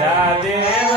Cadê ela?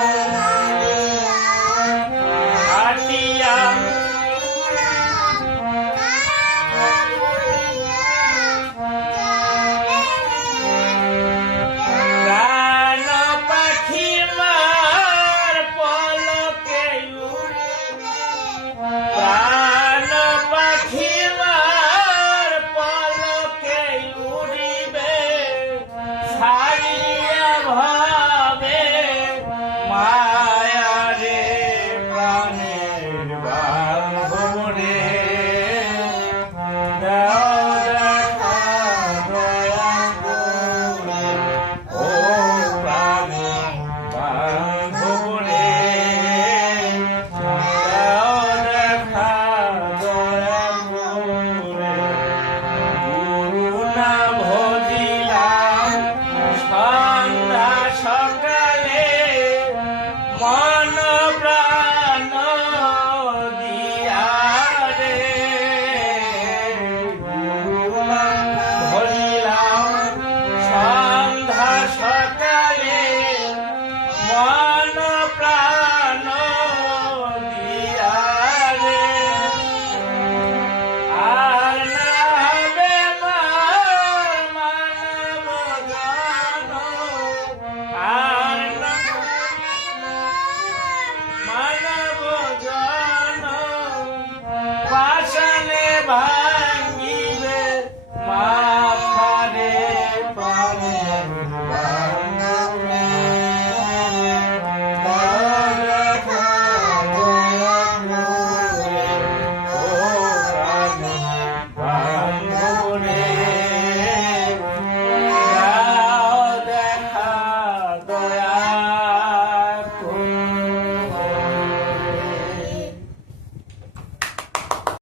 bye.